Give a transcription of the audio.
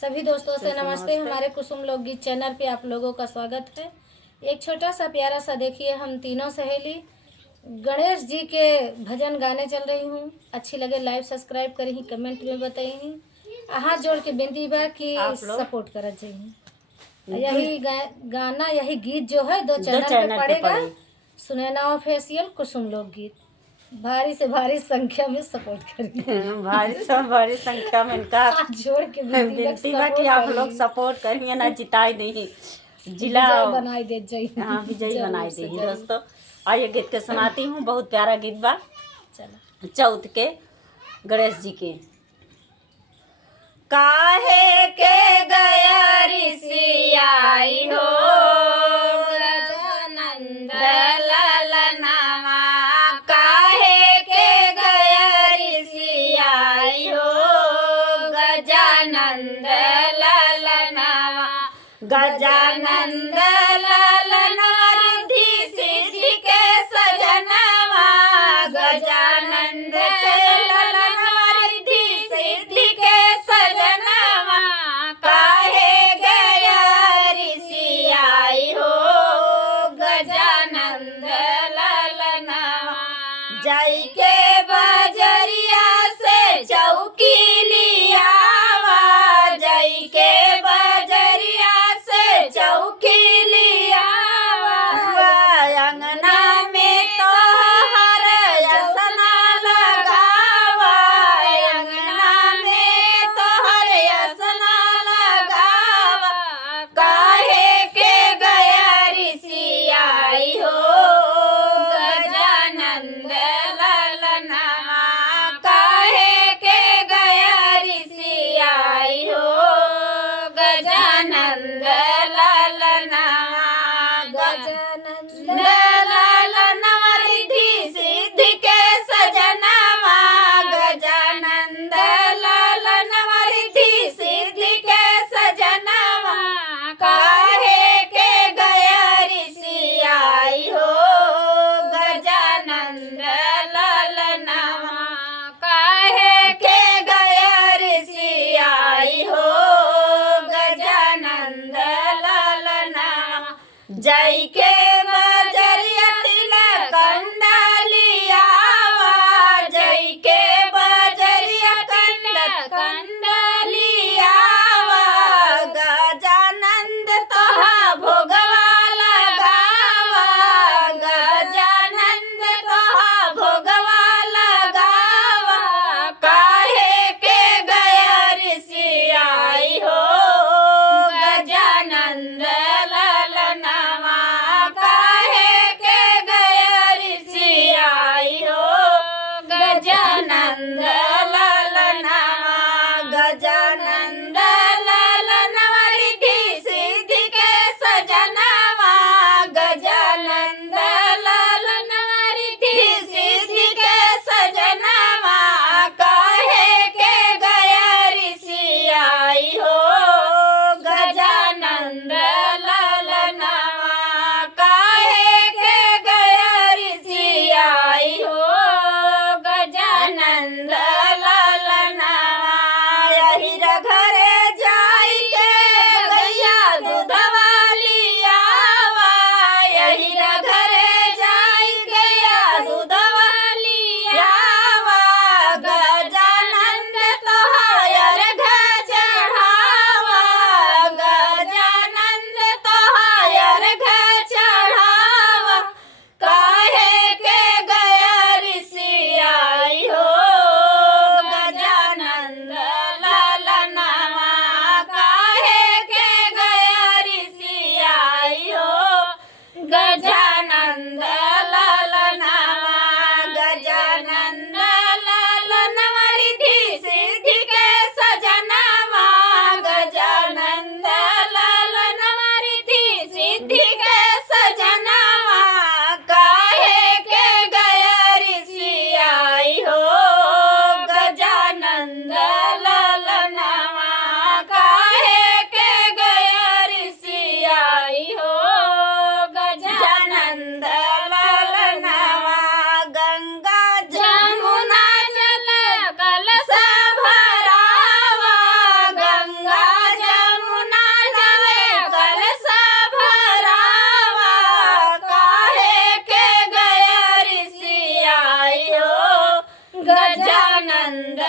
सभी दोस्तों से नमस्ते। हमारे कुसुम लोकगीत चैनल पे आप लोगों का स्वागत है। एक छोटा सा प्यारा सा देखिए, हम तीनों सहेली गणेश जी के भजन गाने चल रही हूँ। अच्छी लगे लाइव सब्सक्राइब करी, कमेंट में बताई, हाथ जोड़ के बिनती बा कि सपोर्ट कर चाहिए। यही गाना यही गीत जो है दो चैनल पे पड़ेगा, सुनैना ऑफिशियल कुसुम लोकगीत। भारी से भारी संख्या में सपोर्ट करिए। भारी से भारी संख्या में इनका जोड़ के विनती बा कि आप लोग सपोर्ट करिए ना, जिताई नहीं जिला बनाई दे जाइए। हाँ, विजयी बनाई दे दोस्तों। आइए गीत के सुनाती हूँ। बहुत प्यारा गीत बा चौथ के गणेश जी के। काहे के गया ऋषि आई हो गजानंद ललनावा, काहे के गया ऋषि आई हो गजानंद ललनावा। गजानंद ललनावा रिद्धि सिद्धि के सजनवा, गजानंद ललनावा रिद्धि सिद्धि के सजनवा। काहे गया ऋषि आई हो गजानंद ललनावा। जाई के बजरिया से चौकी लियावा, जाई के बजरिया से चौकी लियावा। अंगना में तोहर असना लगावा, अंगना में तोहर असना लगावा। काहे के गया ऋषि आई हो गजानंद ललनावा, काहे के गया ऋषि आई हो गजानंद ललनावा। गजानंद ललनावा रिद्धि सिद्धि के सजनवा, गजानंद ललनावा रिद्धि सिद्धि के सजनवा। काहे के गया ऋषि आई हो गजानंद ललनावा, काहे के गया ऋषि आई हो गजानंद ललनावा। जय के बजरिया तिलकंडा लियावा, जय के बजरिया तिलकंडा लियावा। गजानंद तोहा भोगवा लगावा, गजानंद तोहा भोगवा लगावा। काहे के गया ऋषि आई हो गजानंद ललनावा, काहे के गया ऋषि आई हो गजानंद ललनावा। गजानंद ललनावा रिद्धि सिद्धि के सजनवा, गजानंद ललनावा रिद्धि सिद्धि के सजनवा। काहे के गया ऋषि आई हो गजानंद ललनावा, काहे के गया ऋषि आई हो गजानंद ललनावा। यही घरे गजानंद